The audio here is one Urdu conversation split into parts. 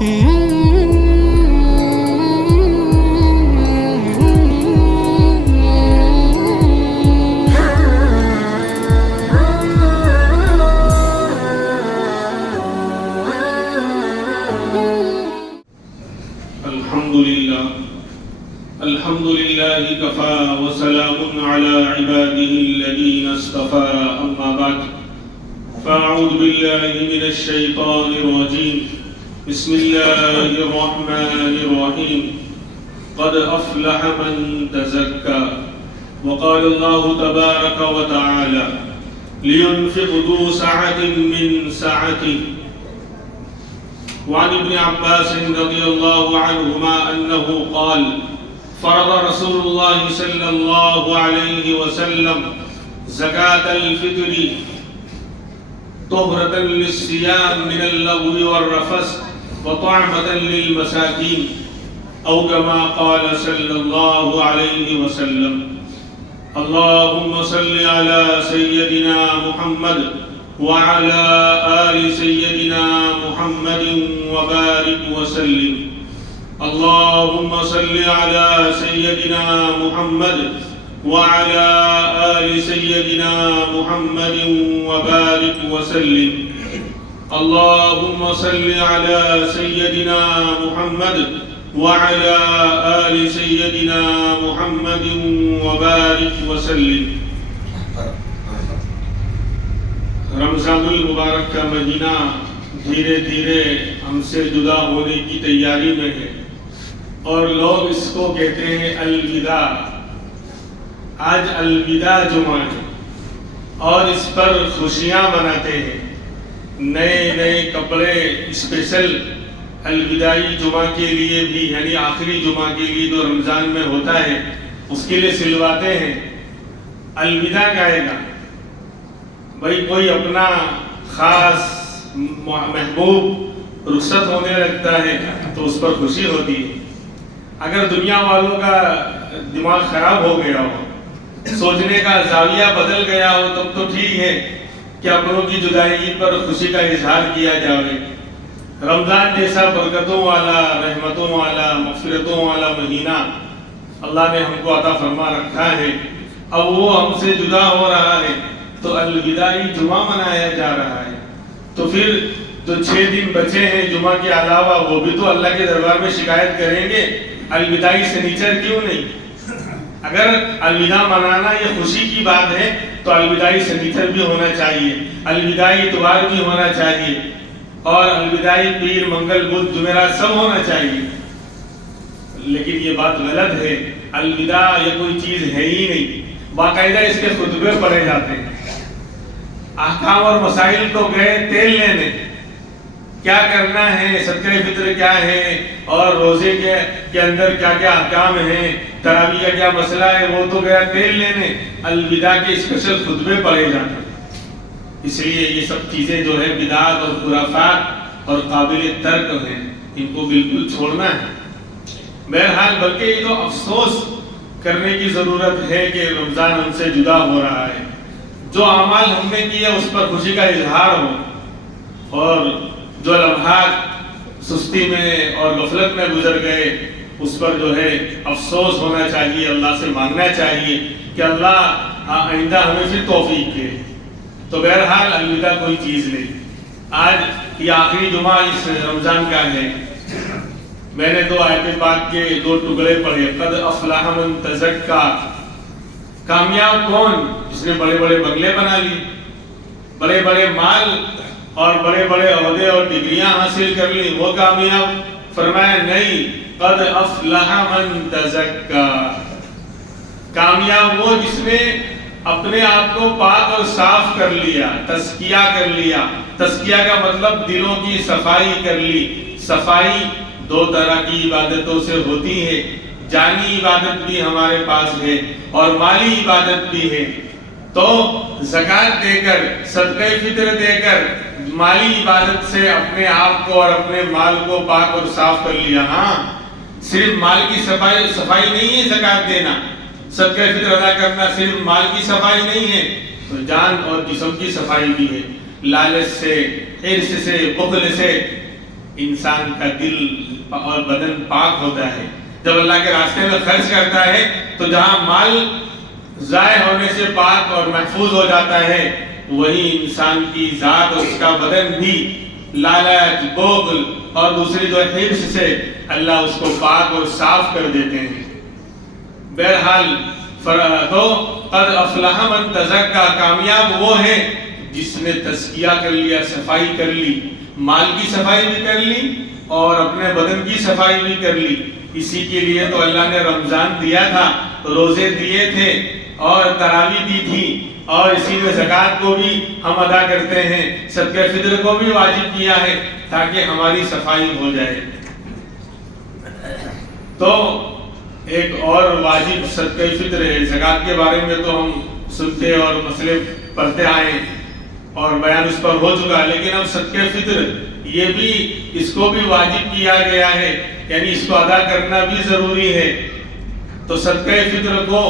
الحمد لله كفى وسلام على عباده الذين اصطفى أما بعد فأعوذ بالله من الشيطان الرجيم بسم الله الرحمن الرحيم قد أفلح من تزكى وقال الله تبارك وتعالى لينفق ذو سعة من سعته وعن ابن عباس رضي الله عنهما أنه قال فرض رسول الله صلى الله عليه وسلم زكاة الفطر طهرة للصيام من اللغو والرفث وطعمة للمساكين أو كما قال صلى الله عليه وسلم اللهم صل على سيدنا محمد وعلى آل سيدنا محمد وبارك وسلم اللهم صل على سيدنا محمد وعلى آل سيدنا محمد وبارك وسلم اللهم صل على سيدنا محمد وعلى آل سيدنا محمد وبارك وسلم. رمضان المبارک کا مہینہ دھیرے دھیرے ہم سے جدا ہونے کی تیاری میں ہے اور لوگ اس کو کہتے ہیں الوداع. آج الوداع جمعہ ہے اور اس پر خوشیاں مناتے ہیں. نئے نئے کپڑے اسپیشل الوداعی جمعہ کے لیے بھی یعنی آخری جمعہ کے لیے جو رمضان میں ہوتا ہے اس کے لیے سلواتے ہیں. الوداع گائے گا بھائی کوئی اپنا خاص محبوب رخصت ہونے لگتا ہے تو اس پر خوشی ہوتی ہے. اگر دنیا والوں کا دماغ خراب ہو گیا ہو سوچنے کا زاویہ بدل گیا ہو تب تو ٹھیک ہے کہ اپنوں کی جدائی پر خوشی کا اظہار کیا جائے. رمضان جیسا برکتوں والا رحمتوں والا مغفرتوں والا مہینہ اللہ نے ہم کو عطا فرما رکھا ہے. اب وہ ہم سے جدا ہو رہا ہے تو الوداعی جمعہ منایا جا رہا ہے. تو پھر جو 6 دن بچے ہیں جمعہ کے علاوہ وہ بھی تو اللہ کے دربار میں شکایت کریں گے الوداعی سنیچر کیوں نہیں. اگر الوداع منانا یہ خوشی کی بات ہے تو الوداعی سنیچر بھی ہونا چاہیے, الوداعی اتوار بھی ہونا چاہیے اور الوداعی پیر منگل بدھ جمعرات سب ہونا چاہیے. لیکن یہ بات غلط ہے. الوداع یہ کوئی چیز ہے ہی نہیں. باقاعدہ اس کے خطبے پڑھے جاتے ہیں. احکام اور مسائل تو گئے تیل لینے, کیا کرنا ہے, صدقہ فطر کیا ہے اور روزے کے اندر کیا کیا احکام ہیں, تراویح کا کیا مسئلہ ہے, وہ تو گیا تیل لینے. الوداع کے اسپیشل خطبے پڑھے جاتے ہیں. اس لیے یہ سب چیزیں جو ہے بدعات اور خرافات اور قابل ترک ہیں, ان کو بالکل چھوڑنا ہے. بہرحال بلکہ یہ تو افسوس کرنے کی ضرورت ہے کہ رمضان ہم سے جدا ہو رہا ہے. جو اعمال ہم نے کیے اس پر خوشی کا اظہار ہو اور جو لمحات سستی میں اور غفلت میں گزر گئے اس پر جو ہے افسوس ہونا چاہیے, اللہ سے مانگنا چاہیے کہ اللہ آئندہ ہمیں پھر توفیق دے. تو بہرحال الوداع کوئی چیز نہیں. آج یہ آخری جمعہ اس رمضان کا ہے. میں نے 2 آیت پاک کے 2 ٹکڑے پڑھے. قد افلح من تزکا, کامیاب کون جس نے بڑے بڑے بنگلے بنا لی, بڑے بڑے مال اور بڑے بڑے عہدے اور ڈگریاں حاصل کر لی, وہ کامیاب؟ فرمایا نہیں, قد افلح من تزکا, کامیاب وہ جس نے اپنے آپ کو پاک اور صاف کر لیا, تزکیہ کر لیا. تزکیہ کا مطلب دلوں کی صفائی کر لی. صفائی 2 طرح کی عبادتوں سے ہوتی ہے. جانی عبادت بھی ہمارے پاس ہے اور مالی عبادت بھی ہے. تو زکوٰۃ دے کر, صدقہ فطر دے کر مالی عبادت سے اپنے آپ کو اور اپنے مال کو پاک اور صاف کر لیا. ہاں, صرف مال کی صفائی نہیں ہے زکوٰۃ دینا, صدقہ فطر ادا کرنا صرف مال کی صفائی نہیں ہے, تو جان اور جسم کی صفائی بھی ہے. لالچ سے, حرص سے, بخل سے انسان کا دل اور بدن پاک ہوتا ہے. جب اللہ کے راستے میں خرچ کرتا ہے تو جہاں مال ضائع ہونے سے پاک اور محفوظ ہو جاتا ہے، وہی انسان کی ذات اور اس کا بدن بھی لالچ، بخل اور دوسری جو حرص سے اللہ اس کو پاک اور صاف کر دیتے ہیں. بہرحال تو قد افلح من تزکا، کامیاب وہ ہے جس نے تزکیہ کر لیا، صفائی کر لی، مال کی صفائی بھی کر لی اور اپنے بدن کی صفائی بھی کر لی. اسی کے لیے تو اللہ نے رمضان دیا تھا، روزے دیے تھے اور تراویح دی تھی، اور اسی میں زکوٰۃ کو بھی ہم ادا کرتے ہیں، صدقہ فطر کو بھی واجب کیا ہے تاکہ ہماری صفائی ہو جائے. تو ایک اور واجب صدقہ فطر ہے. زکوٰۃ کے بارے میں تو ہم سنتے اور مسئلے پڑھتے آئے اور بیان اس پر ہو چکا، لیکن اب صدقہ فطر یہ بھی، اس کو بھی واجب کیا گیا ہے، یعنی اس کو ادا کرنا بھی ضروری ہے. تو صدقہ فطر کو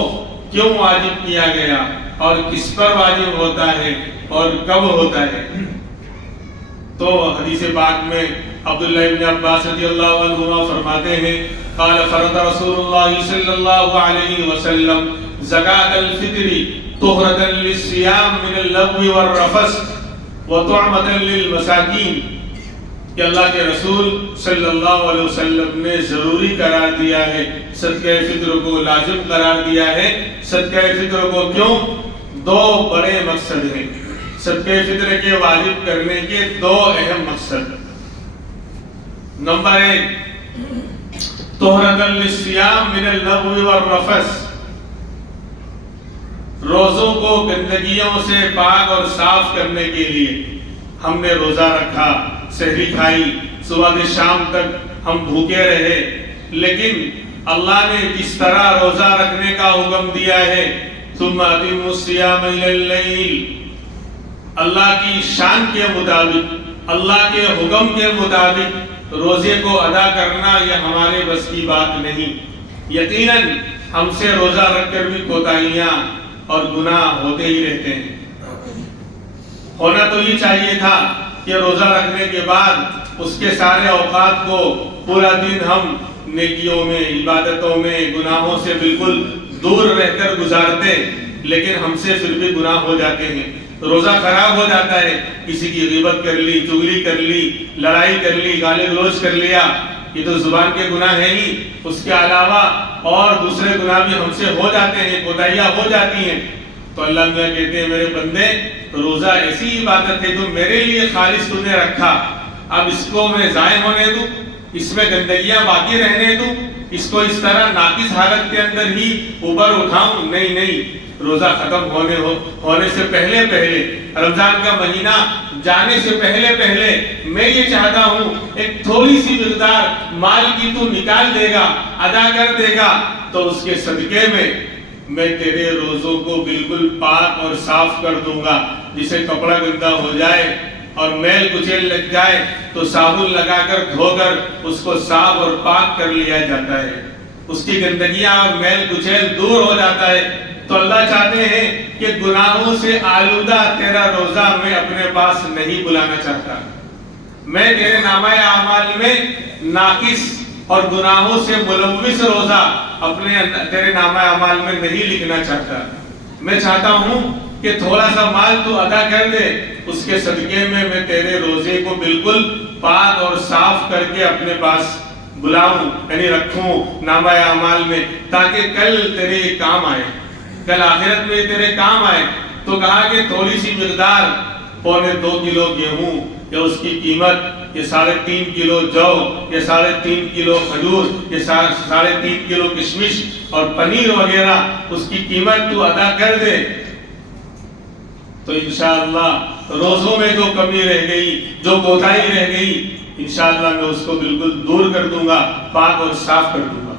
کیوں واجب کیا گیا اور کس پر واجب ہوتا ہے اور کب ہوتا ہے؟ تو حدیث پاک میں عبداللہ ابن عباس رضی اللہ عنہما فرماتے ہیں قال فرض رسول اللہ صلی اللہ علیہ وسلم زکاة الفطر طہرة للصیام من اللغو والرفث وطعمة للمساکین، کہ اللہ کے رسول صلی اللہ علیہ وسلم نے ضروری قرار دیا ہے، صدقہ فطر کو لازم قرار دیا ہے. صدقہ فطر کو کیوں؟ دو بڑے مقصد ہیں. صدقہ فطر کے واجب کرنے کے دو اہم مقصد. نمبر 1 طہرۃ للصیام من اللغو والرفث، روزوں کو گندگیوں سے پاک اور صاف کرنے کے لیے. ہم نے روزہ رکھا، سحری کھائی، صبح سے شام تک ہم بھوکے رہے، لیکن اللہ نے جس طرح روزہ رکھنے کا حکم دیا ہے ثم اتموا الصیام الی اللیل، اللہ کی شان کے مطابق، اللہ کے حکم کے مطابق روزے کو ادا کرنا یہ ہمارے بس کی بات نہیں. یقیناً ہم سے روزہ رکھ کر بھی کوتاہیاں اور گناہ ہوتے ہی رہتے ہیں. ہونا تو یہ چاہیے تھا کہ روزہ رکھنے کے بعد اس کے سارے اوقات کو پورا دن ہم نیکیوں میں، عبادتوں میں، گناہوں سے بالکل دور رہ کر گزارتے، لیکن ہم سے پھر بھی گناہ ہو جاتے ہیں. روزہ خراب ہو جاتا ہے، کسی کی غیبت کر لی، چغلی کر لی، لڑائی کر لی، گالی گلوچ کر لیا، یہ تو زبان کے گناہ ہیں ہی، اس کے علاوہ اور دوسرے گناہ بھی ہم سے ہو جاتے ہیں، کوتاہیاں ہو جاتی ہیں. تو اللہ میاں کہتے ہیں میرے بندے، روزہ ایسی عبادت ہے جو میرے لیے خالص تو نے رکھا، اب اس کو میں ضائع ہونے دوں، اس میں گندگیاں باقی رہنے دوں، اس کو اس طرح ناقص حالت کے اندر ہی اوپر اٹھاؤں؟ نہیں نہیں، روزہ ختم ہونے سے پہلے رمضان کا مہینہ جانے سے پہلے میں یہ چاہتا ہوں ایک تھوڑی سی مقدار مال کی تو نکال دے گا، ادا کر دے گا، تو اس کے صدقے میں تیرے روزوں کو بالکل پاک اور صاف کر دوں گا. جسے کپڑا گندا ہو جائے اور میل کچیل لگ جائے تو صابن لگا کر دھو کر اس کو صاف اور پاک کر لیا جاتا ہے، اس کی گندگیاں اور میل کچیل دور ہو جاتا ہے. تو اللہ چاہتے ہیں کہ گناہوں سے آلودہ تیرا روزہ میں اپنے پاس نہیں بلانا چاہتا. میں تیرے نامہ اعمال میں ناقص اور گناہوں سے ملوث روزہ اپنے تیرے نامہ اعمال میں نہیں لکھنا چاہتا. میں چاہتا ہوں کہ تھوڑا سا مال تو ادا کر دے، اس کے صدقے میں تیرے روزے کو بالکل پاک اور صاف کر کے اپنے پاس بلاؤں، یعنی رکھوں نامہ اعمال میں، تاکہ کل تیرے کام آئے، کل آخرت میں تیرے کام آئے. تو کہا کہ تھوڑی سی مقدار، 2.25 کلو گیہوں یا اس کی قیمت، یہ 3.5 کلو جو، یہ 3.5 کلو کھجور، یہ 3.5 کلو کشمش اور پنیر وغیرہ، اس کی قیمت تو ادا کر دے، تو انشاءاللہ روزوں میں جو کمی رہ گئی، جو کوتاہی رہ گئی، انشاءاللہ میں اس کو بالکل دور کر دوں گا، پاک اور صاف کر دوں گا.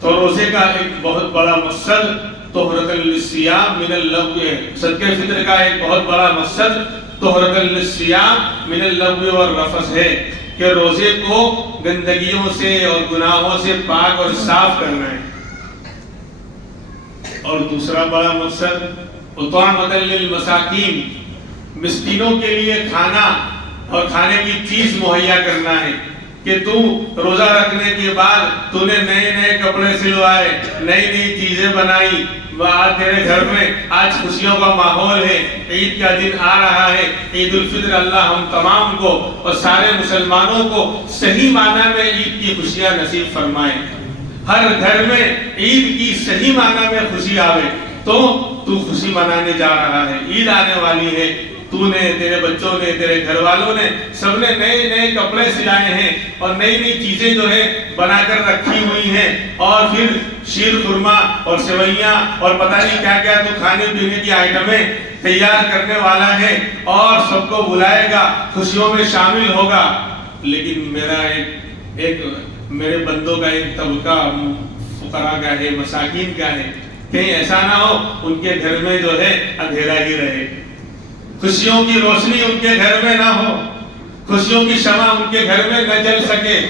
تو روزے کا ایک بہت بڑا مقصد طہرۃ للصیام من اللغو ہے. صدقہ فطر کا ایک بہت بڑا مقصد طہرۃ للصیام من اللغو والرفث ہے کہ روزے کو گندگیوں سے اور گناہوں سے پاک اور صاف کرنا ہے. اور دوسرا بڑا مقصد طعامۃ للمساکین، مسکینوں کے لیے کھانا اور کھانے کی چیز مہیا کرنا ہے کہ تو روزہ رکھنے کے بعد تو نے نئے نئے کپڑے سلوائے، نئی نئی چیزیں بنائی، آج تیرے گھر میں آج خوشیوں کا ماحول ہے، عید کا دن آ رہا ہے، عید الفطر، اللہ ہم تمام کو اور سارے مسلمانوں کو صحیح معنی میں عید کی خوشیاں نصیب فرمائے، ہر گھر میں عید کی صحیح معنی میں خوشی آوے۔ تو خوشی منانے جا رہا ہے، عید آنے والی ہے، تو نے، تیرے بچوں نے، تیرے گھر والوں نے سب نے نئے نئے کپڑے سلائے ہیں اور نئی نئی چیزیں جو ہے بنا کر رکھی ہوئی ہیں، اور پھر شیر خورما اور سوئیاں اور پتہ نہیں کیا کیا تو کھانے پینے کی آئٹمیں تیار کرنے والا ہے اور سب کو بلائے گا، خوشیوں میں شامل ہوگا۔ لیکن میرے بندوں کا ایک طبقہ فقراء کا ہے، مساکین کا ہے، کہیں ایسا نہ ہو ان کے گھر میں جو ہے اندھیرا ہی رہے، خوشیوں کی روشنی ان کے گھر میں نہ ہو، خوشیوں کی شمع ان کے گھر میں نہ جل سکے،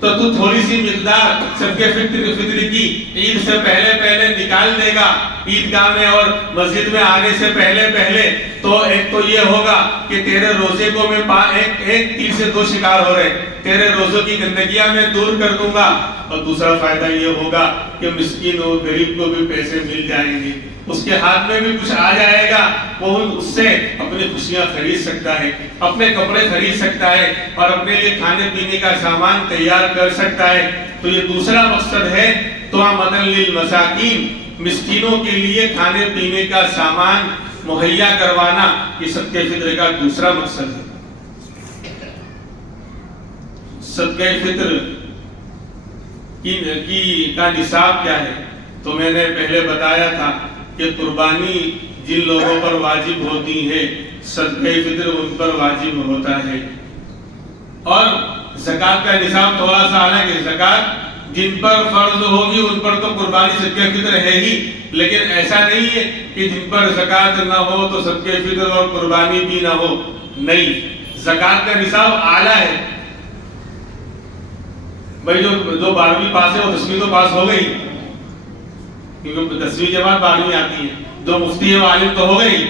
تو تھوڑی سی مقدار سب کے فطر کی عید سے پہلے نکال دے گا، عیدگاہ میں اور مسجد میں آنے سے پہلے تو ایک تو یہ ہوگا کہ تیرے روزے کو میں ایک تیر سے دو شکار ہو رہے، تیرے روزوں کی گندگیاں میں دور کر دوں گا، اور دوسرا فائدہ یہ ہوگا کہ مسکین اور غریب کو بھی پیسے مل جائیں گے، اس کے ہاتھ میں بھی کچھ آ جائے گا، وہ اس سے اپنی خوشیاں خرید سکتا ہے، اپنے کپڑے خرید سکتا ہے اور اپنے لیے کھانے پینے کا سامان تیار کر سکتا ہے۔ تو یہ دوسرا مقصد ہے، طعامۃ للمساکین، مسکینوں کے لیے کھانے پینے کا سامان مہیا کروانا، یہ صدقہ فطر کا دوسرا مقصد ہے۔ صدقہ فطر کا نصاب کیا ہے؟ تو میں نے پہلے بتایا تھا کہ قربانی جن لوگوں پر واجب ہوتی ہے، صدقہ فطر ان پر واجب ہوتا ہے، اور زکوٰۃ کا نصاب تھوڑا سا الگ ہے، زکوٰۃ جن پر فرض ہوگی ان پر تو قربانی صدقہ فطر ہے ہی، لیکن ایسا نہیں ہے کہ جن پر زکوٰۃ نہ ہو تو صدقہ فطر اور قربانی بھی نہ ہو، نہیں، زکوٰۃ کا نصاب اعلیٰ ہے۔ بھائی جو 12ویں پاس ہے وہ 10ویں تو پاس ہو گئی، کیونکہ 10ویں کے بعد 12ویں آتی ہے، جو مفتی ہے وہ عالم تو ہو گئی،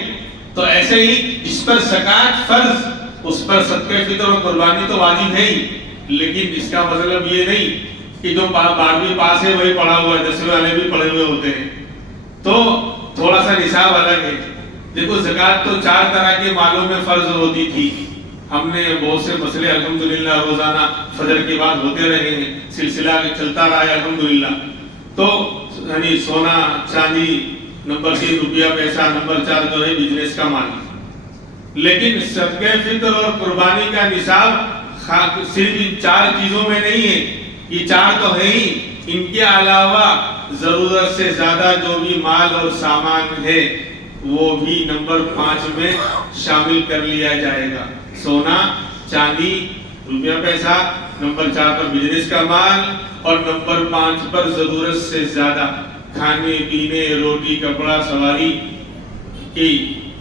تو ایسے ہی جس پر زکوٰۃ فرض اس پر صدقہ فطر اور قربانی تو واجب ہے ہی، لیکن اس کا مطلب یہ نہیں کہ جو 12ویں پاس ہے وہی پڑھا ہوا ہے، 10ویں والے بھی پڑھے ہوئے ہوتے ہیں، تو تھوڑا سا نصاب الگ ہے۔ دیکھو زکوٰۃ تو 4 طرح کے مالوں میں فرض ہوتی تھی، ہم نے بہت سے مسئلے الحمدللہ روزانہ فجر کے بعد ہوتے رہے ہیں، سلسلہ چلتا رہا ہے الحمدللہ، تو یعنی سونا چاندی، نمبر 3 روپیہ پیسہ، نمبر 4 جو ہے بزنس کا مال، لیکن صدقہ فطر اور قربانی کا نصاب صرف ان 4 چیزوں میں نہیں ہے، یہ 4 تو ہے ہی، ان کے علاوہ ضرورت سے زیادہ جو بھی مال اور سامان ہے وہ بھی نمبر 5 میں شامل کر لیا جائے گا، سونا چاندی روپیہ پیسہ، نمبر 4 پر بزنس کا مال، اور نمبر 5 پر ضرورت سے زیادہ کھانے پینے، روٹی کپڑا سواری کی،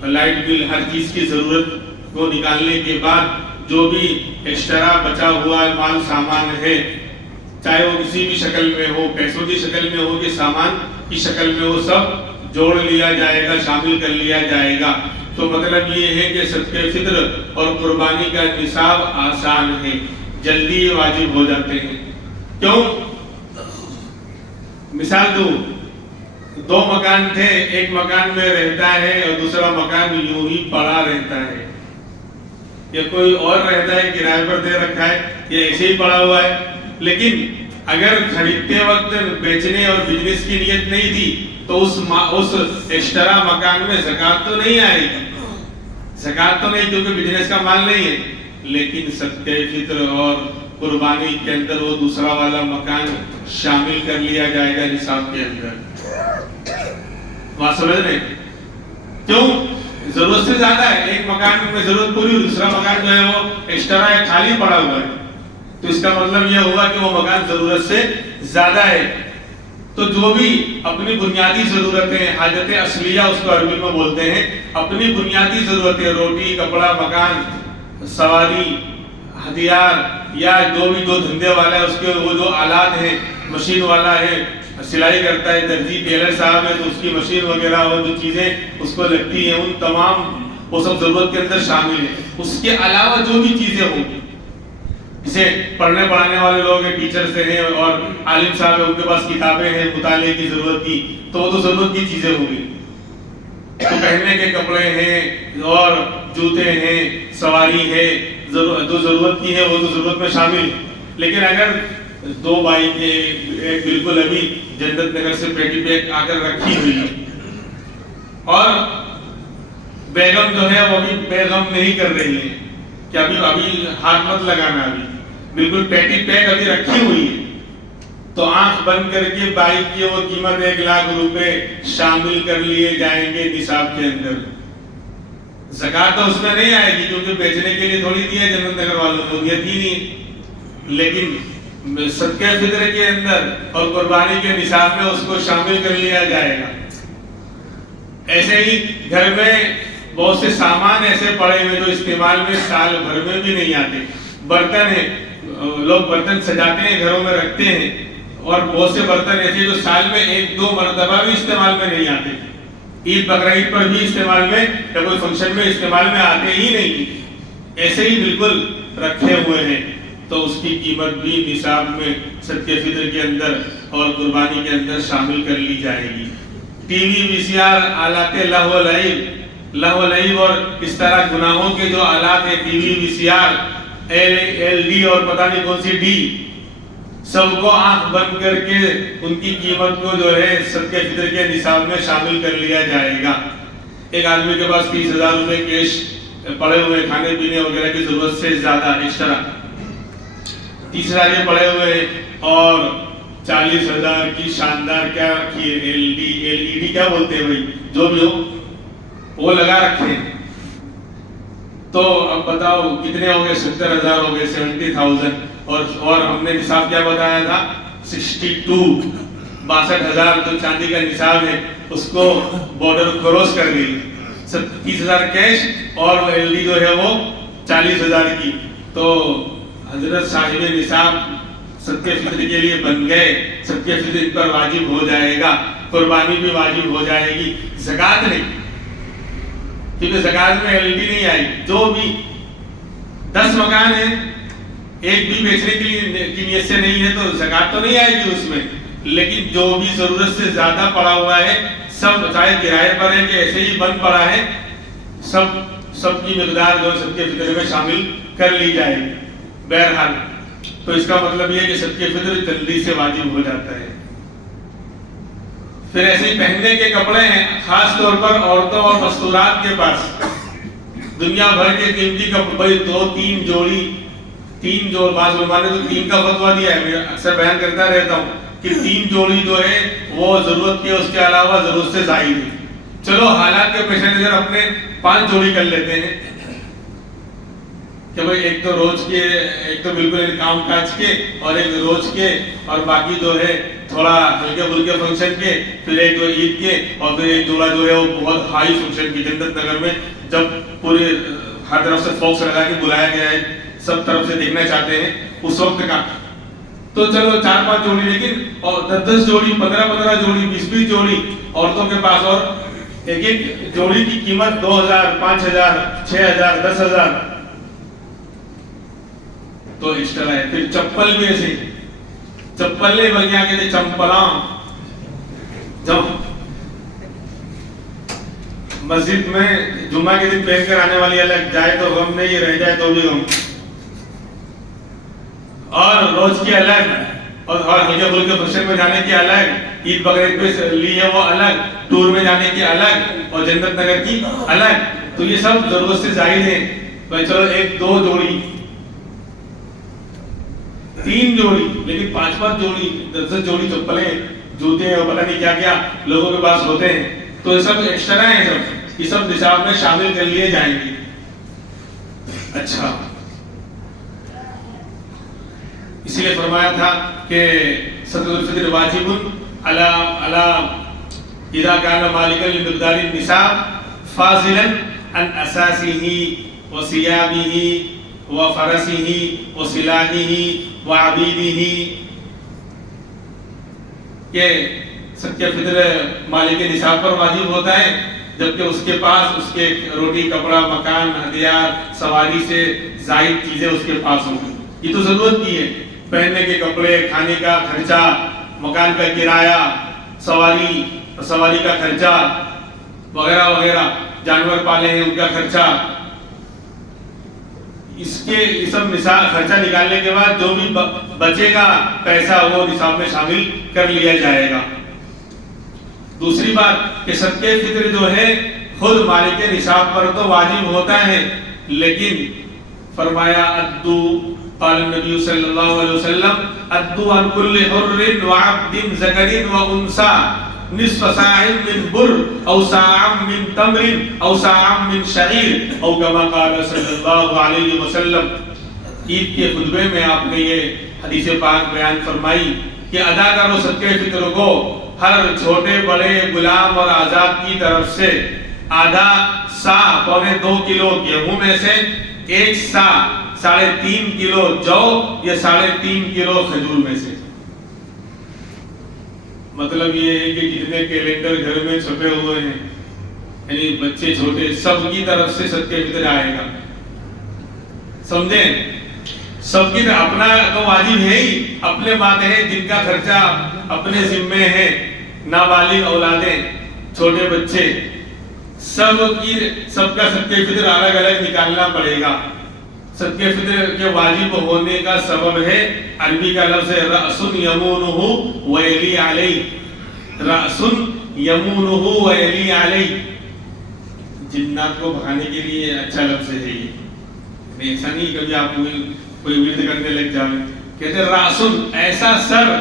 لائٹ بل، ہر چیز کی ضرورت کو نکالنے کے بعد جو بھی ایکسٹرا بچا ہوا مال سامان ہے، چاہے وہ کسی بھی شکل میں ہو، پیسوں کی شکل میں ہو کہ سامان کی شکل میں ہو، سب جوڑ لیا جائے گا، شامل کر لیا جائے گا۔ تو مطلب یہ ہے کہ صدقہ فطر اور قربانی کا نصاب آسان ہے، جلدی واجب ہو جاتے ہیں۔ کیوں؟ مثال دوں، 2 مکان تھے، ایک مکان میں رہتا ہے اور دوسرا مکان یوں ہی پڑا رہتا ہے، یا کوئی اور رہتا ہے کرائے پر دے رکھا ہے، یا ایسے ہی پڑا ہوا ہے، لیکن اگر خریدتے وقت بیچنے اور بزنس کی نیت نہیں تھی تو اس ایکسٹرا مکان میں زکوٰۃ تو نہیں آئے گی، زکوٰۃ تو نہیں، کیونکہ بزنس کا مال نہیں ہے، لیکن صدقہ فطر اور قربانی کے اندر وہ دوسرا والا مکان شامل کر لیا جائے گا نصاب کے اندر۔ بات سمجھ رہے ہیں؟ کیوں؟ ضرورت سے زیادہ ہے، ایک مکان میں ضرورت پوری، دوسرا مکان جو ہے وہ ایکسٹرا ہے، خالی پڑا ہوا ہے، تو اس کا مطلب یہ ہوگا کہ وہ مکان ضرورت سے زیادہ ہے۔ تو جو بھی اپنی بنیادی ضرورتیں، حاجت اصلیہ اس کو عربی میں بولتے ہیں، اپنی بنیادی ضرورتیں، روٹی کپڑا مکان سواری ہتھیار، یا جو دھندے والا ہے اس کے وہ جو آلات ہیں، مشین والا ہے سلائی کرتا ہے، درزی ٹیلر صاحب ہے تو اس کی مشین وغیرہ وہ جو چیزیں اس کو لگتی ہیں، ان تمام وہ سب ضرورت کے اندر شامل ہے، اس کے علاوہ جو بھی چیزیں ہوں گی، جسے پڑھنے پڑھانے والے لوگ ہیں، ٹیچرز ہیں اور عالم صاحب ہیں، ان کے پاس کتابیں ہیں مطالعے کی ضرورت کی، تو وہ تو ضرورت کی چیزیں ہوں گی. تو پہننے کے کپڑے ہیں اور جوتے ہیں، سواری ہے، جو ضرورت کی ہے وہ تو ضرورت میں شامل ہے. لیکن اگر 2 بائک ہے، ایک بالکل ابھی جنت نگر سے پیٹی پیک آ کر رکھی ہوئی ہے، اور بیگم جو ہے وہ بھی بیگم نہیں کر رہی ہے کہ ابھی ہاتھ مت لگانا، ابھی بالکل پیٹی پیک ابھی رکھی ہوئی ہے، تو آنکھ بند کر کے بائک کی وہ قیمت 1 لاکھ روپے شامل کر لیے جائیں گے نصاب کے اندر. زکات تو اس میں نہیں آئے گی کیونکہ بیچنے کے لیے تھوڑی دی ہے جنت نگر والوں کو، یہ دی نہیں. لیکن صدقہ فطر کے اندر اور قربانی کے نصاب میں اس کو شامل کر لیا جائے گا. ایسے ہی گھر میں بہت سے سامان ایسے پڑے ہوئے جو استعمال میں سال بھر میں بھی نہیں آتے. برتن ہیں، لوگ برتن سجاتے ہیں، گھروں میں رکھتے ہیں، اور بہت سے برتن ایسے جو سال میں 1-2 مرتبہ بھی استعمال میں نہیں آتے. عید بقرعید پر بھی استعمال میں یا کوئی فنکشن میں استعمال میں آتے ہی نہیں، ایسے ہی بالکل رکھے ہوئے ہیں. تو اس کی قیمت بھی نصاب میں صدقہ فطر کے اندر اور قربانی کے اندر شامل کر لی جائے گی. ٹی وی، وی سی آر، آلات لہو و لعب اور اس طرح گناہوں کے جو آلات ہیں، ٹی وی، وی سی آر، ایل ڈی اور پتہ نہیں کون سی ڈی، سب کو آنکھ بند کر کے ان کی قیمت کو جو ہے صدقہ فطر کے نصاب میں شامل کر لیا جائے گا. ایک آدمی کے پاس 30,000 روپے کیش پڑے ہوئے، کھانے پینے وغیرہ کی ضرورت سے زیادہ ایکسٹرا 30,000 یہ پڑے ہوئے ہیں، اور 40,000 کی شاندار کیا رکھی ہے، ایل ای ڈی کیا بولتے ہیں بھائی، جو بھی ہو وہ لگا رکھے ہیں. تو اب بتاؤ کتنے ہو گئے؟ 70,000 ہو گئے، 70,000. اور ہم نے نصاب کیا بتایا تھا؟ 62,000 جو چاندی کا نصاب ہے اس کو بارڈر کراس کر گئی. 30,000 کیش اور ایل ڈی جو ہے وہ 40,000 کی. تو حضرت صاحب نصاب صدقہ فطر کے لیے بن گئے. صدقہ فطر پر واجب ہو جائے گا، قربانی بھی واجب ہو جائے گی، زکات نہیں، کیونکہ زکات میں ایل ڈی نہیں آئی. جو بھی 10 مکان ہیں، ایک بھی بیچنے کے لیے کی نیت سے نہیں ہے تو زکات تو نہیں آئے گی اس میں. لیکن جو بھی ضرورت سے زیادہ پڑا ہوا ہے، سب چاہے کرائے پر ہے کہ ایسے ہی بند پڑا ہے، سب کی مقدار جو صدقہ فطر میں شامل کر لی جائے گی. بہرحال تو اس کا مطلب یہ ہے کہ صدقہ فطر جلدی سے واجب ہو جاتا ہے. پھر ایسے ہی پہننے کے کپڑے ہیں، خاص طور پر عورتوں اور مستورات کے پاس دنیا بھر کے قیمتی کپڑے 2-3 جوڑی، 3 جوڑ، بعض علماء نے تو 3 کا فتویٰ دیا ہے. میں اکثر بیان کرتا رہتا ہوں کہ 3 جوڑی جو ہے وہ ضرورت کے، اس کے علاوہ ضرورت سے زائد ہے. چلو حالات کے پیش نظر اپنے 5 جوڑی کر لیتے ہیں کہ بھئی ایک تو روز کے، ایک تو بالکل کام کاج کے، اور ایک روز کے، اور باقی جو ہے تھوڑا ہلکے پھلکے فنکشن کے، پھر ایک جو عید کے، اور پھر ایک جوڑا جو ہے وہ بہت ہائی فنکشن کی. جنت نگر میں جب پورے ہر طرف سے فوکس لگا کے بلایا گیا ہے، سب طرف سے دیکھنا چاہتے ہیں اس وقت کا، تو چلو 4-5 جوڑی. لیکن 10 جوڑی، 15 جوڑی، 20 جوڑی عورتوں کے پاس، اور ایک جوڑی کی قیمت 2,000، 5,000، 6,000، 10,000. تو ایکسٹرا ہے. پھر چپل بھی ایسے، چپل نہیں بلکہ آگے تھے چمپلاں. جب مسجد میں جمعہ کے دن پہن کر آنے والی الگ، جائے تو غم نہیں، رہ جائے تو بھی غم. اور روز کی الگ، اور ہلکے پھلکے فنکشن میں جانے کی الگ، عید بقرعید پہ لی ہے وہ الگ، ٹور میں جانے کی الگ، اور جنت نگر کی الگ. تو یہ سب ضرورت سے زائد ہیں. بھائی چلو 1-2 جوڑی، 3 جوڑی، لیکن 5-5 جوڑی، 10 جوڑی چپلیں، جوتے اور پتہ نہیں کیا کیا لوگوں کے پاس ہوتے ہیں. تو یہ سب ایکسٹرا ہیں، یہ سب نصاب میں شامل کر لیے جائیں گے. اچھا، اسی لیے فرمایا تھا کہ صدقۃ الفطر واجب علی اذا كان مالکا لمقدار النصاب فاضلا عن اساسه وثيابه وفرسه وسلاحه وعبیدہ. کہ صدقہ فطر مالک نصاب پر واجب ہوتا ہے جبکہ اس کے پاس اس کے روٹی کپڑا مکان ہتھیار سواری سے زائد چیزیں اس کے پاس ہوں. یہ تو ضرورت کی ہے، پہننے کے کپڑے، کھانے کا خرچہ، مکان کا کرایہ، سواری کا خرچہ وغیرہ وغیرہ، جانور پالے ہیں ان کا خرچہ. اس کے یہ سب خرچہ نکالنے کے بعد جو بھی بچے گا پیسہ وہ نصاب میں شامل کر لیا جائے گا. دوسری بات کہ صدقہ فطر جو ہے خود مالک نصاب پر تو واجب ہوتا ہے، لیکن فرمایا ادو، قال النبی صلی اللہ علیہ وسلم ادو عن کل حر وعبد ذکر وانثى نصف صاع من بر او صاع من تمر او صاع من شعیر او کما قال صلی اللہ علیہ وسلم. عید کے خطبے میں آپ نے یہ حدیث پاک بیان فرمائی کہ ادا کرو صدقہ فطر کو ہر چھوٹے بڑے غلام اور آزاد کی طرف سے آدھا سا 2.25 کلو گیہوں میں سے، 1 سا 3.5 کلو جو یا 3.5 کلو کھجور میں سے. مطلب یہ ہے کہ جتنے کیلنڈر گھر میں چھپے ہوئے ہیں یعنی بچے چھوٹے سب کی طرف سے صدقہ فطر آئے گا. سمجھیں؟ سب کی اپنا تو واجب ہے ہی، اپنے بات ہے جن کا خرچہ اپنے ذمے ہے، نابالغ اولادیں، چھوٹے بچے، سب کا صدقہ فطر الگ الگ نکالنا پڑے گا. صدقہ فطر کے واجب ہونے کا سبب ہے عربی کا لفظ ہے رأس یمونہ ویلی علیہ. رأس یمونہ ویلی علیہ، جنات کو بھگانے کے لیے اچھا لفظ ہے یہ. ایسا نہیں کبھی آپ کوئی ورد کرنے لگ جائیں، کہتے ہیں رأسن ایسا سر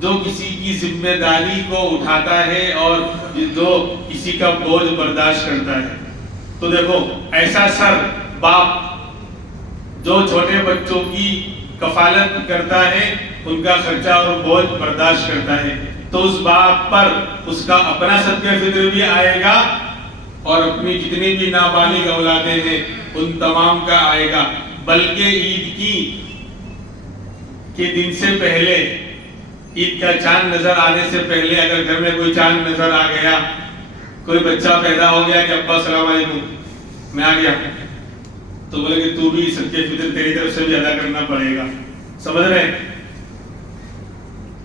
جو کسی کی ذمہ داری کو اٹھاتا ہے اور جو کسی کا بوجھ برداشت کرتا ہے. تو دیکھو ایسا سر باپ جو چھوٹے بچوں کی کفالت کرتا ہے، ان کا خرچہ اور بوجھ برداشت کرتا ہے، تو اس باپ پر اس کا اپنا صدقہ فطر بھی آئے گا اور اپنی جتنی بھی نابالغ اولادیں ہیں ان تمام کا آئے گا. بلکہ عید کے دن سے پہلے، عید کا چاند نظر آنے سے پہلے اگر گھر میں کوئی چاند نظر آ گیا، کوئی بچہ پیدا ہو گیا کہ ابا السلام علیکم میں آ گیا، تو بولے کہ تو بھی صدقہ فطر تیری طرف سے بھی ادا کرنا پڑے گا. سمجھ رہے ہیں؟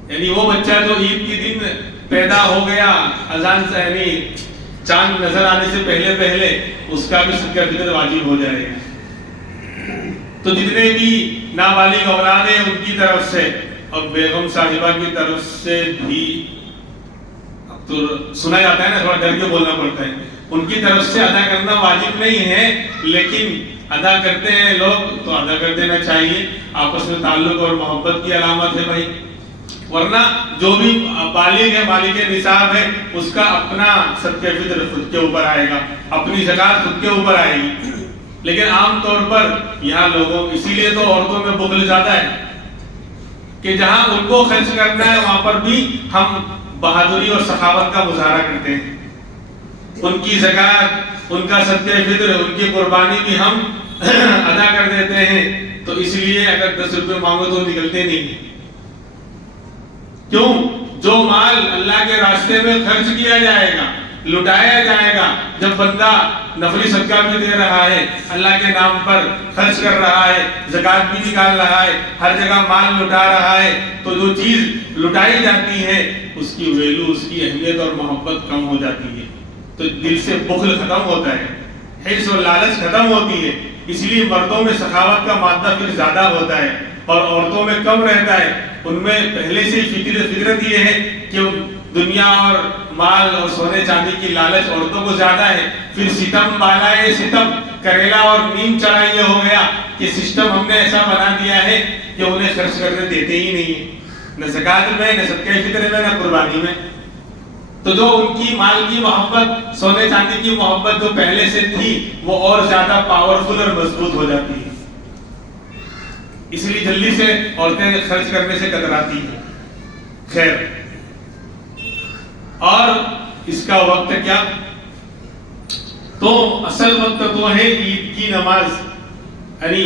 یعنی وہ بچہ جو عید کے دن پیدا ہو گیا اذان سے یعنی چاند نظر آنے سے پہلے اس کا بھی صدقہ فطر واجب ہو جائے گا. تو جتنے بھی نابالغ اولاد ہیں ان کی طرف سے اور بیگم صاحبہ کی طرف سے بھی، اب تو سنا جاتا ہے نا تھوڑا ڈر کے بولنا پڑتا ہے، ان کی طرف سے ادا کرنا واجب نہیں ہے، لیکن ادا کرتے ہیں لوگ تو ادا کر دینا چاہیے. آپس میں تعلق اور محبت کی علامت ہے بھائی. ورنہ جو بھی بالغ ہے مالک نصاب ہے اس کا اپنا صدقہ فطر خود کے اوپر آئے گا، اپنی زکات خود کے اوپر آئے گی. لیکن عام طور پر یہاں لوگوں، اسی لیے تو عورتوں میں بخل زیادہ ہے کہ جہاں ان کو خرچ کرنا ہے وہاں پر بھی ہم بہادری اور سخاوت کا مظاہرہ کرتے ہیں. ان کی زکات، ان کا صدقہ فطر، ان کی قربانی بھی ہم ادا کر دیتے ہیں. تو اس لیے اگر 10 روپے مانگو تو نکلتے نہیں. کیوں؟ جو مال اللہ کے راستے میں خرچ کیا جائے گا، لٹایا جائے گا، جب بندہ نفلی صدقہ بھی دے رہا ہے، اللہ کے نام پر خرچ کر رہا ہے، زکات بھی نکال رہا ہے، ہر جگہ مال لٹا رہا ہے، تو جو چیز لٹائی جاتی ہے اس کی ویلو، اس کی اہمیت اور محبت کم ہو جاتی ہے. تو دل سے بخل ختم ہوتا ہے، حرص و لالچ ختم ہوتی ہے. اس لیے مردوں میں سخاوت کا مادہ پھر زیادہ ہوتا ہے اور عورتوں میں کم رہتا ہے. ان میں پہلے سے ہی فطرت یہ ہے کہ دنیا اور مال اور سونے چاندی کی لالچ عورتوں کو زیادہ ہے. پھر ستم بالائے ستم، کریلا اور نیم چڑھا یہ ہو گیا کہ سسٹم ہم نے ایسا بنا دیا ہے کہ انہیں خرچ کرنے دیتے ہی نہیں، نہ زکات میں، نہ صدقہ فطر میں، نہ قربانی میں. تو جو ان کی مال کی محبت، سونے چاندی کی محبت جو پہلے سے تھی وہ اور زیادہ پاورفل اور مضبوط ہو جاتی ہے. اس لیے جلدی سے عورتیں خرچ کرنے سے کتراتی ہیں. خیر، اور اس کا وقت کیا؟ تو اصل وقت تو ہے عید کی نماز، یعنی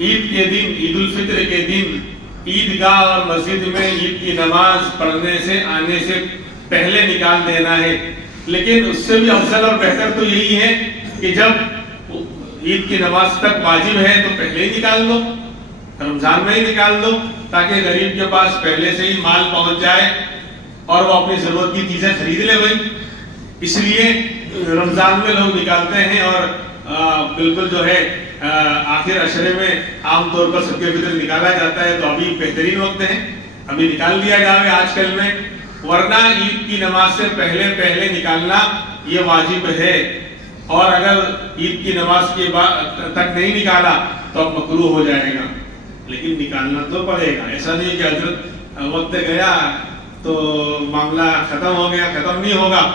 عید کے دن، عید الفطر کے دن عیدگاہ اور مسجد میں عید کی نماز پڑھنے سے آنے سے پہلے نکال دینا ہے. لیکن اس سے بھی افضل اور بہتر تو یہی ہے کہ جب عید کی نماز تک واجب ہے تو پہلے ہی نکال دو، رمضان میں ہی نکال دو، تاکہ غریب کے پاس پہلے سے ہی مال پہنچ جائے اور وہ اپنی ضرورت کی چیزیں خرید لے بھائی۔ اس لیے رمضان میں لوگ نکالتے ہیں، اور بالکل جو ہے آخر عشرے میں عام طور پر صدقہ فطر نکالا جاتا ہے، تو ابھی بہترین وقت ہے، ابھی نکال لیا جائے آج کل میں، ورنہ عید کی نماز سے پہلے نکالنا یہ واجب ہے، اور اگر عید کی نماز کے بعد تک نہیں نکالا تو اب مکروہ ہو جائے گا، لیکن نکالنا تو پڑے گا۔ ایسا نہیں کہ حضرت وقت گیا تو معاملہ ختم ہو گیا، ختم نہیں ہوگا۔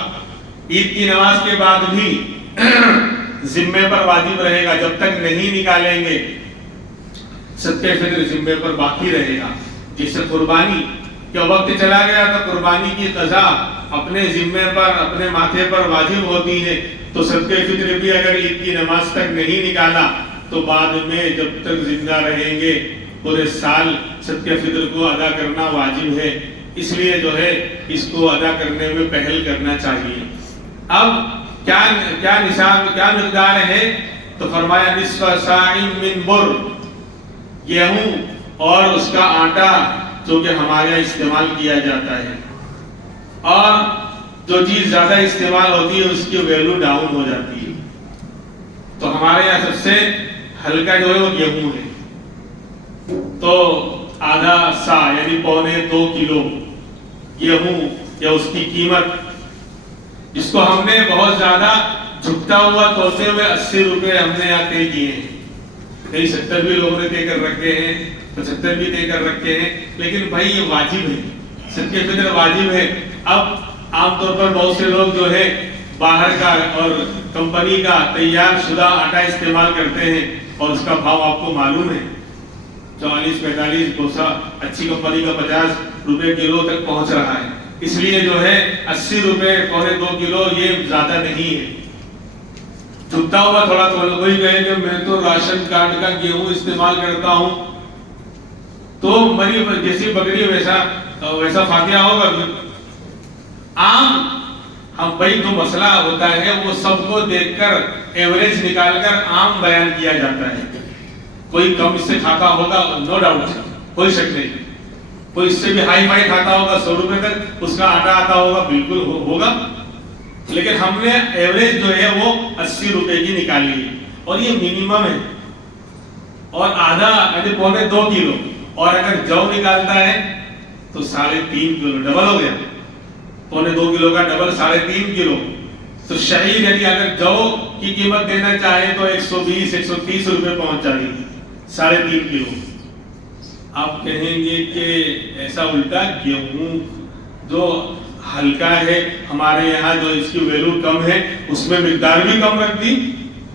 عید کی نماز کے بعد بھی ذمے پر واجب رہے گا، جب تک نہیں نکالیں گے صدقہ فطر ذمے پر باقی رہے گا۔ جیسے قربانی کا وقت چلا گیا تو قربانی کی قضا اپنے ذمے پر، اپنے ماتھے پر واجب ہوتی ہے، تو صدقہ فطر بھی اگر عید کی نماز تک نہیں نکالا تو بعد میں جب تک زندہ رہیں گے پورے سال صدقہ فطر کو ادا کرنا واجب ہے، اس لیے جو ہے اس کو ادا کرنے میں پہل کرنا چاہیے۔ اب کیا نصاب، کیا مقدار ہے؟ تو فرمایا نصف صاع من بر، گیہوں اور اس کا آٹا جو کہ ہمارے یہاں استعمال کیا جاتا ہے، اور جو چیز زیادہ استعمال ہوتی ہے اس کی ویلو ڈاؤن ہو جاتی ہے، تو ہمارے یہاں سب سے ہلکا جو ہے وہ گیہوں ہے، تو آدھا سا یعنی 1.25 کلو گیہوں یا اس کی قیمت، جس کو ہم نے بہت زیادہ جھکتا ہوا تولتے ہوئے 80 روپے ہم نے یہاں طے کیے ہیں، کئی 70 بھی لوگوں نے طے کر رکھے ہیں، 75 بھی طے کر رکھے ہیں، لیکن بھائی یہ واجب ہے، صدقہ فطر واجب ہے۔ اب عام طور پر بہت سے لوگ جو ہے باہر کا اور کمپنی کا تیار شدہ آٹا استعمال کرتے ہیں، اور اس کا بھاؤ آپ کو معلوم ہے، 44-45 بوسا اچھی کمپنی کا 50 روپے کلو تک پہنچ رہا ہے، اس لیے جو ہے 80 روپے 1.25 کلو یہ زیادہ نہیں ہے۔ چھپتا ہوا تھوڑا کوئی کہے کہ میں تو راشن کارڈ کا گیہوں استعمال کرتا ہوں، تو مری جیسی بکری ویسا فاتحہ ہوگا۔ عام ہم بھائی جو مسئلہ ہوتا ہے وہ سب کو دیکھ کر ایوریج نکال کر عام بیان کیا جاتا ہے، کوئی کم اس سے کھاتا ہوگا نو ڈاؤٹ، کوئی شک نہیں، کوئی اس سے بھی ہائی فائی کھاتا ہوگا 100 روپے تک اس کا آٹا آتا ہوگا، بالکل ہوگا، لیکن ہم نے ایوریج جو ہے وہ 80 روپے کی نکالی ہے، اور یہ منیمم ہے، اور آدھا یعنی 1.25 کلو، اور اگر جو نکالتا ہے تو 3.5 کلو، ڈبل ہو گیا، 1.25 کلو کا ڈبل 3.5 کلو، تو شعیر یعنی اگر جو کی قیمت دینا چاہے تو 120-130 روپے پہنچ جائے گی، 3.5 کلو۔ آپ کہیں گے کہ ایسا الٹا گیہوں جو ہلکا ہے ہمارے یہاں جو اس کی ویلو کم ہے اس میں مقدار بھی کم رکھ دی،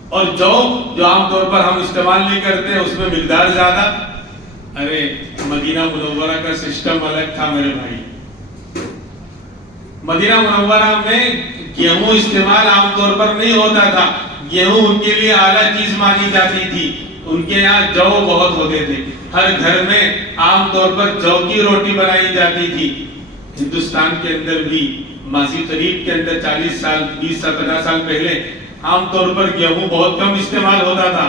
اور جو عام طور پر ہم استعمال نہیں کرتے اس میں مقدار زیادہ۔ ارے مدینہ منورہ کا سسٹم الگ تھا میرے بھائی، مدینہ منورہ میں گیہوں استعمال عام طور پر نہیں ہوتا تھا، گیہوں ان کے لیے اعلیٰ چیز مانی جاتی تھی، ان کے یہاں جو بہت ہوتے تھے، ہر گھر میں عام طور پر جو کی روٹی بنائی جاتی تھی۔ ہندوستان کے اندر بھی ماضی قریب کے اندر 40 سال 20 سال 50 سال پہلے عام طور پر گیہوں بہت کم استعمال ہوتا تھا،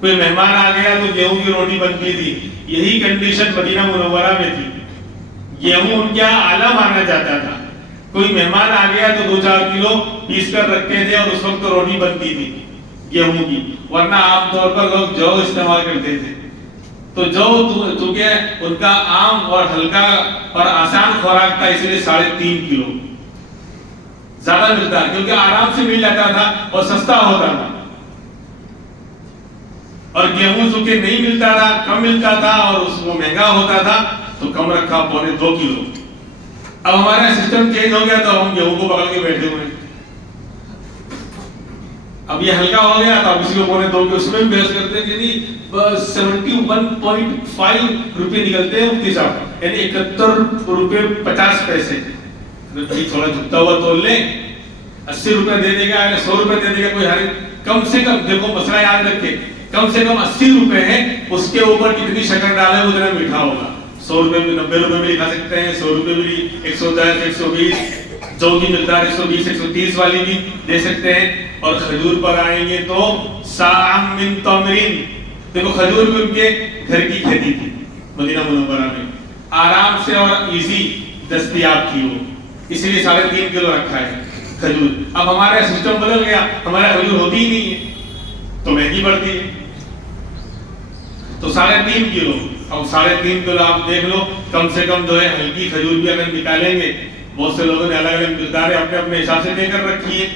کوئی مہمان آ گیا تو گیہوں کی روٹی بنتی تھی، یہی کنڈیشن مدینہ منورہ میں تھی، گیہوں ان کے یہاں اعلیٰ مانا جاتا تھا، کوئی مہمان آ گیا تو 2-4 کلو پیس کر رکھتے تھے اور اس وقت تو روٹی بنتی تھی گیہوں کی، ورنہ عام طور پر لوگ جو استعمال کرتے تھے۔ تو جو چونکہ ان کا عام اور ہلکا اور آسان خوراک تھا، اس لیے 3.5 کلو زیادہ ملتا، کیونکہ آرام سے مل جاتا تھا اور سستا ہوتا تھا، اور گیہوں چونکہ نہیں ملتا تھا، کم ملتا تھا اور اس کو مہنگا ہوتا تھا تو کم رکھا 2.25 کلو۔ اب ہمارا سسٹم چینج ہو گیا تو ہم گیہوں کو پکڑ کے بیٹھے ہوئے ہیں، اب یہ ہلکا ہو گیا تو اب اسی کو 2.25 اس میں بھی بحث کرتے ہیں، یعنی 71.5 روپے نکلتے ہیں مفتی صاحب، یعنی 71 روپے 50 پیسے۔ تھوڑا جھکتا ہوا تول لیں، 80 روپے دے دے گا یا 100 روپے دے دے گا، کوئی کم سے کم دیکھو مسئلہ یاد رکھے، کم سے کم 80 روپے ہیں، اس کے اوپر کتنی شکر ڈالے وہ اتنا میٹھا ہوگا۔ 100 روپے میں 90 روپے بھی لکھا سکتے ہیں، 100 روپے بھی 110 120 جو کی مقدار 120 130 والی بھی دے سکتے ہیں. اور کھجور پر آئیں گے تو ساعم من تمرین. دیکھو کھجور بھی ان کے گھر کی کھیتی تھی مدینہ منورہ میں, آرام سے اور ایزی دستیاب تھی وہ, اس لیے 3.5 کلو رکھا ہے کھجور. اب ہمارا سسٹم بدل گیا, ہمارا کھجور ہوتی ہی نہیں ہے تو مہنگی پڑتی ہے, تو 3.5 کلو. اب 3.5 کلو آپ دیکھ لو, کم سے کم جو ہے ہلکی کھجور بھی اگر نکالیں گے, بہت سے لوگوں نے الگ الگ مقداریں اپنے اپنے حساب سے دے کر رکھی ہے.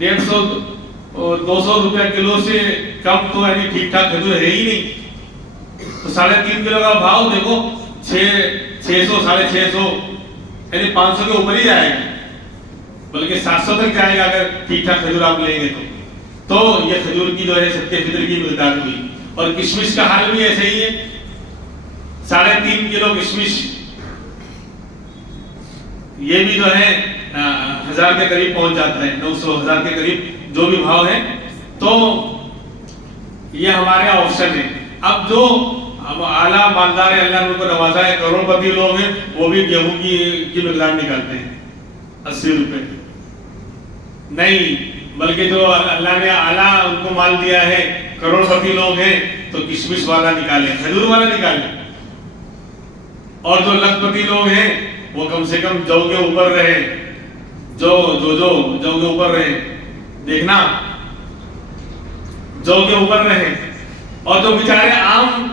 150 200 روپیہ کلو سے کم تو یعنی ٹھیک ٹھاک کھجور ہے ہی نہیں. تو 3.5 کلو کا بھاؤ دیکھو 600 650 یعنی 500 کے اوپر ہی جائے گا, بلکہ 700 تک جائے گا اگر ٹھیک ٹھاک کھجور آپ لیں گے تو یہ کھجور کی جو ہے صدقہ فطر کی مقدار ہوئی. اور کشمش کا حال بھی ایسے ہی ہے, 3.5 کلو کشمش یہ بھی جو ہے 1000 کے قریب پہنچ جاتا ہے, 900 1000 کے قریب جو بھی بھاؤ ہے. تو یہ ہمارے آپشن ہے. اب جو اعلیٰ مالدار اللہ نے ان کو نوازا ہے, کروڑ پتی لوگ ہیں, وہ بھی گیہوں کی مقدار نکالتے ہیں 80 روپے نہیں, بلکہ جو اللہ نے اعلیٰ ان کو مال دیا ہے, کروڑ پتی لوگ ہیں, تو کشمش والا نکالیں, کھجور والا نکالیں. اور جو لکھ پتی لوگ ہیں وہ کم سے کم جو کے اوپر رہے, جو کے اوپر رہے, دیکھنا جو کے اوپر رہے. اور جو بیچارے عام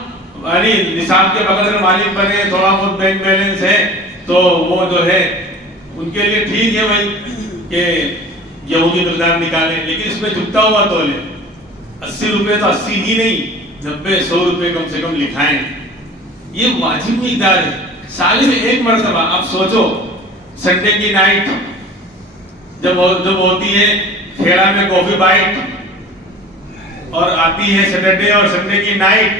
یعنی نصاب کے بغیر مالک بنے, تھوڑا بہت بینک بیلنس ہے, تو وہ جو ہے ان کے لیے ٹھیک ہے بھائی کہ گیہوں کی مقدار نکالیں, لیکن اس میں جھکتا ہوا تولے 80 روپے تو 80 ہی نہیں 90 100 روپے کم سے کم لکھائیں. یہ واجب مقدار ہے سال میں ایک مرتبہ. آپ سوچو سنڈے کی نائٹ جب ہوتی ہے کھیڑا میں کافی بائٹ, اور آتی ہے سیٹرڈے اور سنڈے کی نائٹ,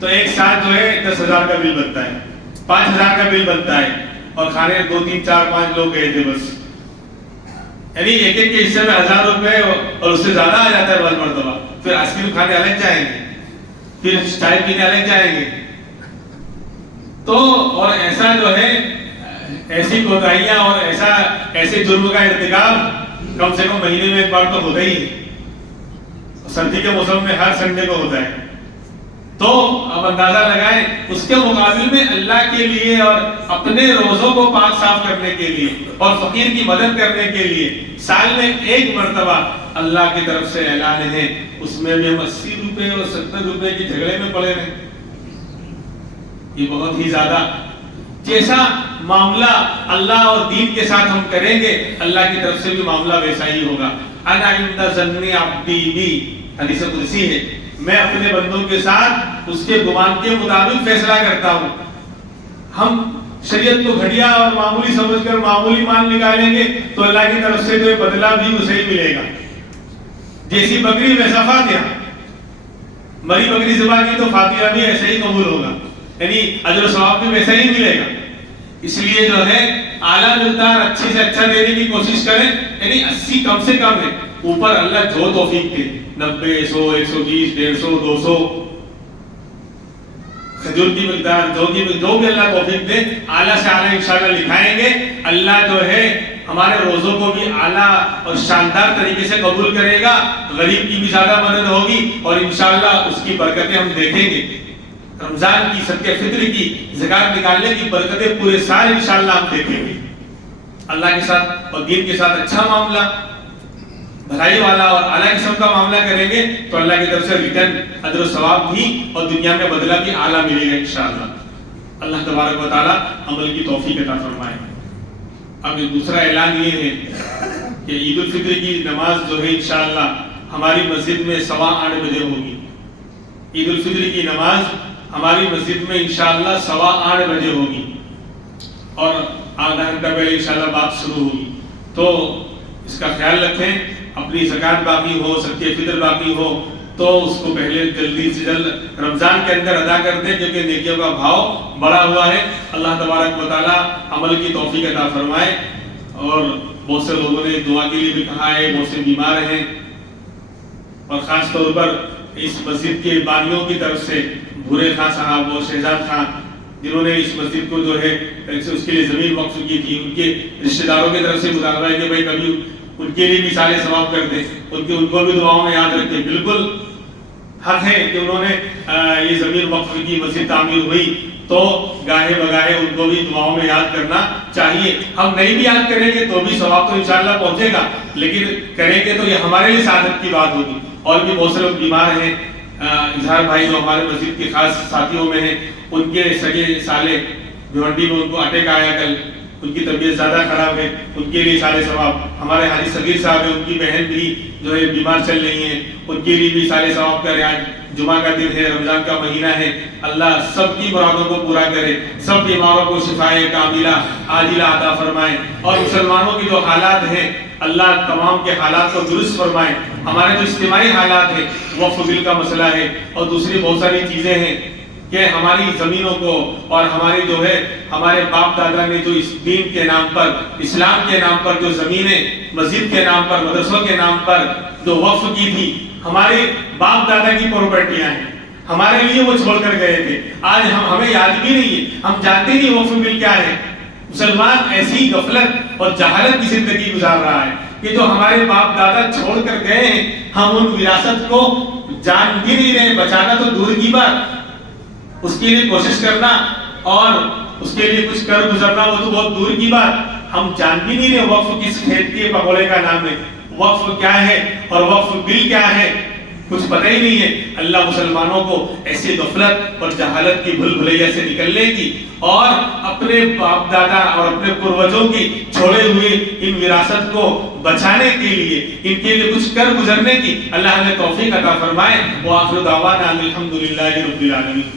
تو ایک ساتھ جو ہے 10,000 کا بل بنتا ہے, 5,000 کا بل بنتا ہے, اور کھانے 2 3 4 5 لوگ گئے تھے بس. یعنی ایک کے حصے میں 1000 روپے اور اس سے زیادہ آ جاتا ہے بعض مرتبہ. پھر آئس کریم کھانے الگ جائیں گے, پھر چائے پینے الگ جائیں گے. تو اور ایسا جو ہے ایسی کوتاہیاں اور ایسے جرم کا ارتکاب کم سے کم مہینے میں ایک بار تو ہوتا ہی ہے. سردی کے موسم میں ہر سنڈے کو ہوتا ہے. تو اب اندازہ لگائیں اس کے مقابل میں اللہ کے لیے اور اپنے روزوں کو پاک صاف کرنے کے لیے اور فقیر کی مدد کرنے کے لیے سال میں ایک مرتبہ اللہ کی طرف سے اعلان ہے, اس میں بھی ہم 80 روپے اور 70 روپے کی جھگڑے میں پڑے رہے. یہ بہت ہی زیادہ, جیسا معاملہ اللہ اور دین کے ساتھ ہم کریں گے اللہ کی طرف سے بھی معاملہ ویسا ہی ہوگا. انا عند ظن عبدی بی, حدیث قدسی ہے, میں اپنے بندوں کے ساتھ اس کے گمان کے مطابق فیصلہ کرتا ہوں. ہم شریعت کو گھٹیا اور معمولی سمجھ کر معمولی مال نکالیں گے تو اللہ کی طرف سے جو بدلہ بھی اسے ہی ملے گا. جیسی بکری ویسا فاتحہ, مری بکری ذبح کی تو فاتحہ بھی ایسے ہی قبول ہوگا, یعنی اجر و ثواب بھی ویسا ہی ملے گا. اس لیے جو ہے اعلیٰ مقدار اچھے سے اچھا دینے کی کوشش کریں, یعنی 80 کم سے کم ہے, اوپر اللہ جو توفیق دے 90 100 120 150 200 کھجور کی مقدار جو بھی اللہ توفیق دے, اعلیٰ سے اعلیٰ انشاءاللہ لکھائیں گے. اللہ جو ہے ہمارے روزوں کو بھی اعلیٰ اور شاندار طریقے سے قبول کرے گا, غریب کی بھی زیادہ مدد ہوگی, اور انشاءاللہ اس کی برکتیں ہم دیکھیں گے. رمضان کی صدقہ فطر کی زکات نکالنے کی برکتیں پورے سال انشاءاللہ ہم دیکھیں گے. اللہ کے ساتھ اور دین کے ساتھ اچھا معاملہ, بھلائی والا اور اعلیٰ قسم کا معاملہ کریں گے تو اللہ کی طرف سے ریٹرن اجر و ثواب بھی اور دنیا میں بدلہ بھی اعلیٰ ملے گا انشاءاللہ. اللہ تبارک و تعالیٰ عمل کی توفیق عطا فرمائے. اب دوسرا اعلان یہ ہے کہ عید الفطر کی نماز جو ہے انشاءاللہ ہماری مسجد میں 8:15 بجے ہوگی. عید الفطر کی نماز ہماری مسجد میں انشاءاللہ 8:15 بجے ہوگی, اور آدھا گھنٹہ پہلے انشاءاللہ بات شروع ہوگی. تو اس کا خیال رکھیں, اپنی زکات باقی ہو, صدقہ فطر باقی ہو تو اس کو پہلے جلدی سے جلد رمضان کے اندر ادا کر دیں, کیونکہ نیکیوں کا بھاؤ بڑا ہوا ہے. اللہ تبارک و تعالیٰ عمل کی توفیق عطا فرمائے. اور بہت سے لوگوں نے دعا کے لیے بھی کہا ہے, بہت سے بیمار ہیں, اور خاص طور پر اس مسجد کے بانیوں کی طرف سے بھورے خان صاحب اور شہزاد خان جنہوں نے اس مسجد کو جو ہے اس کے لیے زمین وقف کی تھی، ان کے رشتہ داروں کی طرف سے مطالبہ ہے کہ بھائی کبھی ان کے لیے بھی سارے ثواب کر دیں، ان کو بھی دعاؤں میں یاد رکھیں۔ بالکل حق ہے کہ انہوں نے یہ زمین وقف کی، مسجد تعمیر ہوئی تو گاہے بگاہے ان کو بھی دعاؤں میں یاد کرنا چاہیے۔ ہم نہیں بھی یاد کریں گے تو بھی ثواب تو انشاءاللہ پہنچے گا، لیکن کریں گے تو یہ ہمارے لیے سعادت کی بات ہوگی۔ اور بھی بہت سے لوگ بیمار ہیں، اظہار بھائی جو ہمارے مسجد کے خاص ساتھیوں میں ہیں، ان کے سگے سالے بھیونڈی میں ان کو اٹیک آیا کل، ان کی طبیعت زیادہ خراب ہے، ان کے لیے سارے ثواب۔ ہمارے حاجی صغیر صاحب ہیں، ان کی بہن بھی جو ہے بیمار چل رہی ہیں، ان کے لیے بھی سارے ثواب کریں۔ آج جمعہ کا دن ہے، رمضان کا مہینہ ہے، اللہ سب کی مرادوں کو پورا کرے، سب بیماروں کو شفائے کاملہ عاجلہ عطا فرمائے، اور مسلمانوں کی جو حالات ہیں اللہ تمام کے حالات کو درست فرمائے۔ ہمارے جو اجتماعی حالات ہیں، وقف بل کا مسئلہ ہے اور دوسری بہت ساری چیزیں ہیں کہ ہماری زمینوں کو اور ہماری جو ہے ہمارے باپ دادا نے جو اس دین کے نام پر، اسلام کے نام پر جو زمینیں مسجد کے نام پر، مدرسوں کے نام پر جو وقف کی تھی، ہمارے باپ دادا کی پراپرٹیاں ہیں، ہمارے لیے وہ چھوڑ کر گئے تھے، آج ہمیں یاد بھی نہیں ہے، ہم جانتے نہیں وقف بل کیا ہے۔ مسلمان ایسی غفلت اور جہالت کی زندگی گزار رہا ہے کہ جو ہمارے باپ دادا چھوڑ کر گئے ہیں، ہم ان وراثت کو جان بھی نہیں رہے، بچانا تو دور کی بات، اس کے لیے کوشش کرنا اور اس کے لیے کچھ کر گزرنا وہ تو بہت دور کی بات۔ ہم جان بھی نہیں رہے وقف کس کھیت کے پگوڑے کا نام ہے، وقف کیا ہے اور وقف بل کیا ہے، کچھ پتہ ہی نہیں ہے۔ اللہ مسلمانوں کو ایسی غفلت اور جہالت کی بھول بھلیاں سے نکلنے کی اور اپنے باپ دادا اور اپنے پروجوں کی چھوڑے ہوئے ان وراثت کو بچانے کے لیے، ان کے لیے کچھ کر گزرنے کی اللہ ہمیں توفیق عطا فرمائے۔ وآخر دعوانا الحمدللہ رب العالمین۔